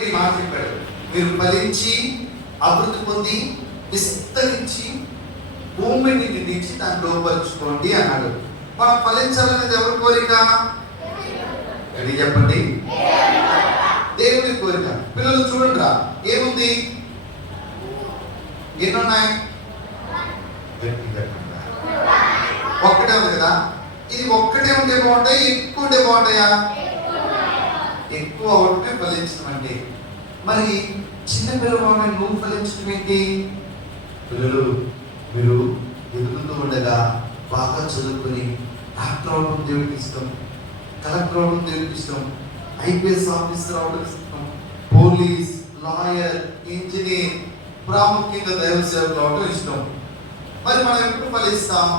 ఇక్కడ ఈ మాట చెప్పాడు, మీరు ఫలించి అభివృద్ధి పొంది విస్తరించి భూమిని నిండించి దాన్ని లోపరుచుకోండి అన్నాడు. మనం ఫలించాలనేది ఎవరి కోరిక? అది చెప్పండి, దేవుని కోరిక. పిల్లలు చూడండి రా, ఏముంది? ఎన్నున్నాయి? ఒక్కటే ఉంది కదా. ఇది ఒక్కటే ఉంటే బాగుంటాయి, ఎక్కువ ఉంటే బాగుంటాయా? ఎక్కువ ఉంటే ఫలించడం అంటే. మరి చిన్న పిల్లవాడిని నువ్వు ఫలించడం ఏంటి? పిల్లలు మీరు ఎదుగుతూ ఉండగా బాగా చదువుకొని డాక్టర్ అవడం దేవుడికి ఇష్టం, కలెక్టర్ అవడం దేవుడికి ఇష్టం, ఐపీఎస్ ఆఫీసర్ అవడం ఇష్టం, పోలీస్, లాయర్, ఇంజనీర్, ప్రాముఖ్యంగా దైవ సేవకులు అవడం ఇష్టం. మరి మనం ఎప్పుడు ఫలిస్తాం?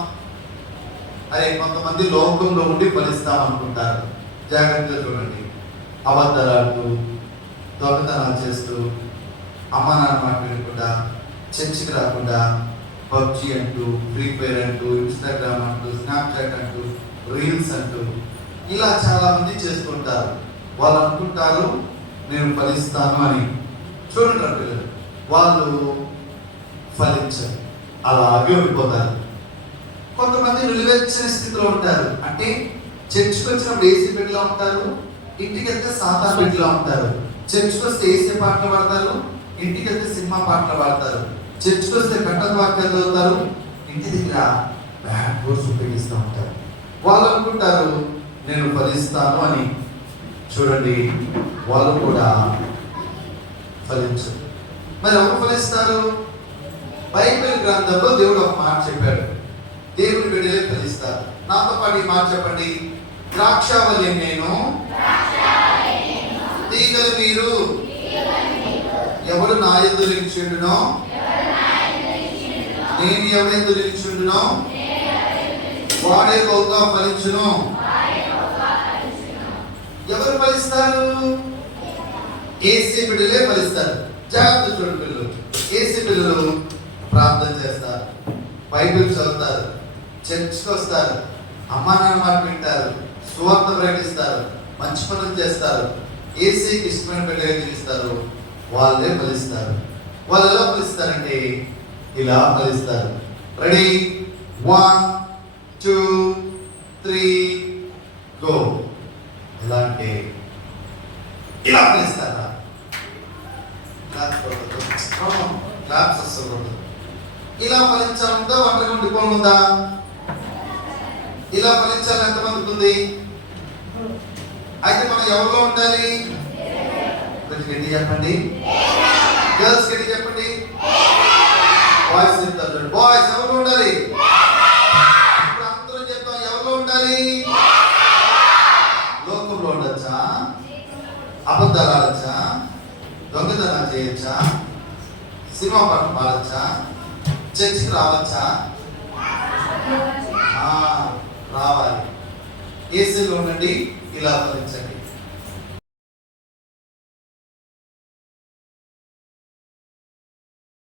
అరే కొంతమంది లోకంలో ఉండి ఫలిస్తాం అనుకుంటారు. జాగ్రత్తగా చూడండి. అబద్ధాలు, దొంగతనాలు చేస్తూ, అమ్మా నాన్న మాట వినకుండా, చర్చికి రాకుండా, పబ్జి అంటూ, ఫ్రీ ఫైర్ అంటూ, ఇన్స్టాగ్రామ్ అంటూ, స్నాప్చాట్ అంటూ, రీల్స్ అంటూ ఇలా చాలా మంది చేస్తుంటారు. వాళ్ళు అనుకుంటారు నేను ఫలిస్తాను అని. చూడండి పిల్లలు, వాళ్ళు ఫలించరు, అలాగే ఉండిపోతారు. కొంతమంది నిలువెచ్చని స్థితిలో ఉంటారు. అంటే చర్చికి వచ్చినప్పుడు ఏసీ బిడ్డలా ఉంటారు, ఇంటికి వెళ్తే సాతాను బిడ్డలా ఉంటారు. చర్చికి వస్తే ఏసీ పాటలు పాడతారు, ఇంటికి వెళ్తే సినిమా పాటలు పాడతారు. చర్చికి వస్తే కట్టల వాక్యాలు చదువుతారు, ఇంటి దగ్గర బ్యాడ్ వర్డ్స్ ఉపయోగిస్తూ ఉంటారు. వాళ్ళు అనుకుంటారు నేను ఫలిస్తాను అని. చూడండి, వాళ్ళు కూడా ఫలించరు. మరి ఎవరు ఫలిస్తారు? బైబిల్ గ్రంథంలో దేవుడు ఒక మాట చెప్పాడు, దేవుని బిడ్డలే ఫలిస్తారు. నాతో పాటు ఈ మాట చెప్పండి, ద్రాక్షావల్లి నేను, తీగలు మీరు, ఎవడు నా యందు నిలిచుండునో నేను ఎవడెందు నిలిచుండునో వాడే బహుగా ఫలించును. ఎవరు ఫలిస్తారు? ఏసీ బిడ్డలే ఫలిస్తారు. జాగ్రత్త చూడండి పిల్లలు, ఏసీ పిల్లలు ప్రార్థన చేస్తారు, బైబిల్ చదువుతారు, చర్చ్కి వస్తారు, అమ్మా నాన్న మాట వింటారు, సువార్త ప్రకటిస్తారు, మంచి పనులు చేస్తారు, ఏసీకి ఇష్టమైన బిడ్డగా జీవిస్తారు. వాళ్ళే ఫలిస్తారు. వాళ్ళు ఎలా ఫలిస్తారంటే ఇలా ఫలిస్తారు. Ready, 1 2 3 go. ఎలా అంటే ఇలా ఫలిస్తారా? క్లాప్స్ వస్తుంది. ఇలా ఫలించాలంటే ఒంటరిగా ఉండిపోనుందా? ఇలా ఫలించాలని ఎంతమందికి ఉంది? అయితే మనం ఎవరిలో ఉండాలి? గట్టి చెప్పండి, గర్ల్స్ గట్టి చెప్పండి, బాయ్స్ చెప్తారు. బాయ్స్ ఎవరిలో ఉండాలి? ఇప్పుడు అందరూ చెప్తాం, ఎవరిలో ఉండాలి? లోకంలో ఉండొచ్చా? అబద్ధాలు ఆడచ్చా? దొంగతనాలు చేయొచ్చా? సినిమా పాటలు పాడచ్చా? చర్చికి రావచ్చా? రావాలి. ఏసీలో ఉండండి, ఇలా ఫలించండి.